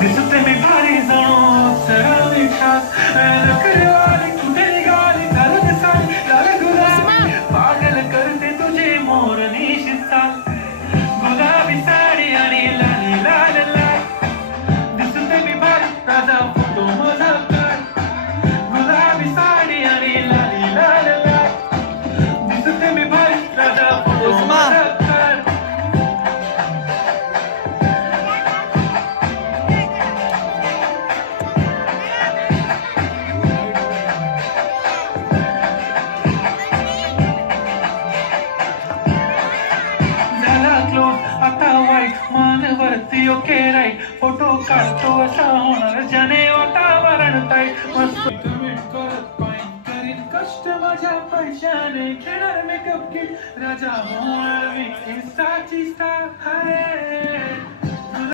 दिसते मी भारी जणू सराविक्षात नकरवाली कुठे निघाली झालं दिसाल लाल गुलाबी पागल करते तुझे मोर निशिसाल गुलाबी साडी आणि लाली लाल लाल दिसते मी भारी राजा फोटो माझा काढ गुलाबी साडी आणि लाली लाल लाल दिसते मी भारी राजा फोटो माझा काढ आता वाईट मानवरती ओके राईट फोटो काढतो असा होणार ज्याने वातावरण ताई मस्त कमेंट करत पाहिजे करीन कष्ट माझ्या पैशाने खेळणार मेकअप किट राजा होणार मी साची स्टार